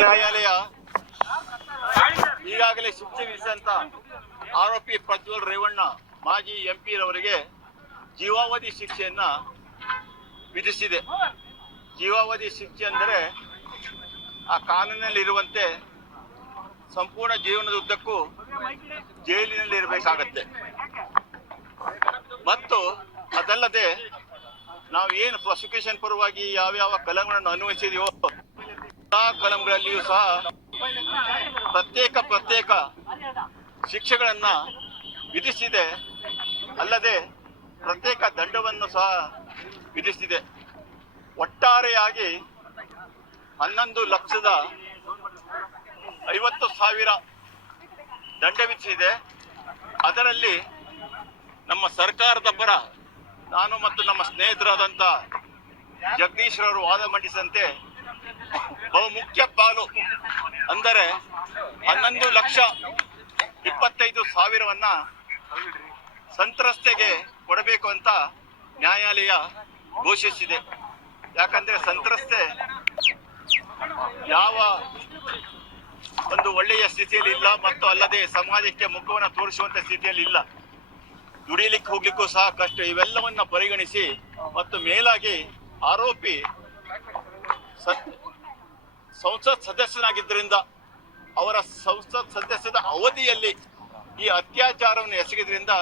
ನ್ಯಾಯಾಲಯ ಈಗಾಗಲೇ ಶಿಕ್ಷೆ ವಿಧಿಸಿದಂತ ಆರೋಪಿ ಪ್ರಜ್ವಲ್ ರೇವಣ್ಣ ಮಾಜಿ ಎಂಪಿ ರವರಿಗೆ ಜೀವಾವಧಿ ಶಿಕ್ಷೆಯನ್ನ ವಿಧಿಸಿದೆ. ಜೀವಾವಧಿ ಶಿಕ್ಷೆ ಅಂದರೆ ಆ ಕಾನೂನಿನಲ್ಲಿ ಇರುವಂತೆ ಸಂಪೂರ್ಣ ಜೀವನದ ಉದ್ದಕ್ಕೂ ಜೈಲಿನಲ್ಲಿ ಇರಬೇಕಾಗತ್ತೆ. ಮತ್ತು ಅದಲ್ಲದೆ ನಾವು ಏನು ಪ್ರಾಸಿಕ್ಯೂಷನ್ ಪರವಾಗಿ ಯಾವ್ಯಾವ ಕಲಂಗಳನ್ನು ಅನ್ವಯಿಸಿದೆಯೋ ಆ ಕಲಂಗಳಲ್ಲಿಯೂ ಸಹ ಪ್ರತ್ಯೇಕ ಶಿಕ್ಷೆಗಳನ್ನ ವಿಧಿಸಿದೆ. ಅಲ್ಲದೆ ಪ್ರತ್ಯೇಕ ದಂಡವನ್ನು ಸಹ ವಿಧಿಸಿದೆ. ಒಟ್ಟಾರೆಯಾಗಿ 11,50,000 ದಂಡ ವಿಧಿಸಿದೆ. ಅದರಲ್ಲಿ ನಮ್ಮ ಸರ್ಕಾರದ ಪರ ನಾನು ಮತ್ತು ನಮ್ಮ ಸ್ನೇಹಿತರಾದಂಥ ಜಗದೀಶ್ ರವರು ವಾದ ಮಂಡಿಸಿದಂತೆ ಬಹುಮುಖ್ಯ ಪಾಲು ಅಂದರೆ 11,25,000 ಸಂತ್ರಸ್ತೆಗೆ ಕೊಡಬೇಕು ಅಂತ ನ್ಯಾಯಾಲಯ ಘೋಷಿಸಿದೆ. ಯಾಕಂದ್ರೆ ಸಂತ್ರಸ್ತೆ ಯಾವ ಒಂದು ಒಳ್ಳೆಯ ಸ್ಥಿತಿಯಲ್ಲಿ ಇಲ್ಲ ಮತ್ತು ಅಲ್ಲದೆ ಸಮಾಜಕ್ಕೆ ಮುಖವನ್ನು ತೋರಿಸುವಂತ ಸ್ಥಿತಿಯಲ್ಲಿ ಇಲ್ಲ. ದುಡಿಲಿಕ್ಕೆ ಹೋಗ್ಲಿಕ್ಕೂ ಸಹ ಕಷ್ಟ. ಇವೆಲ್ಲವನ್ನ ಪರಿಗಣಿಸಿ ಮತ್ತು ಮೇಲಾಗಿ ಆರೋಪಿ ಸಂಸತ್ ಸದಸ್ಯನಾಗಿದ್ದರಿಂದ ಅವರ ಸಂಸತ್ ಸದಸ್ಯದ ಅವಧಿಯಲ್ಲಿ ಈ ಅತ್ಯಾಚಾರವನ್ನು ಎಸಗಿದ್ರಿಂದ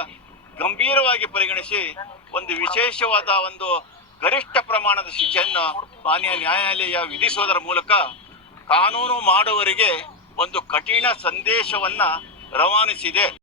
ಗಂಭೀರವಾಗಿ ಪರಿಗಣಿಸಿ ಒಂದು ವಿಶೇಷವಾದ ಒಂದು ಗರಿಷ್ಠ ಪ್ರಮಾಣದ ಶಿಕ್ಷೆಯನ್ನು ಮಾನ್ಯ ನ್ಯಾಯಾಲಯ ವಿಧಿಸುವುದರ ಮೂಲಕ ಕಾನೂನು ಮಾಡುವವರಿಗೆ ಒಂದು ಕಠಿಣ ಸಂದೇಶವನ್ನ ರವಾನಿಸಿದೆ.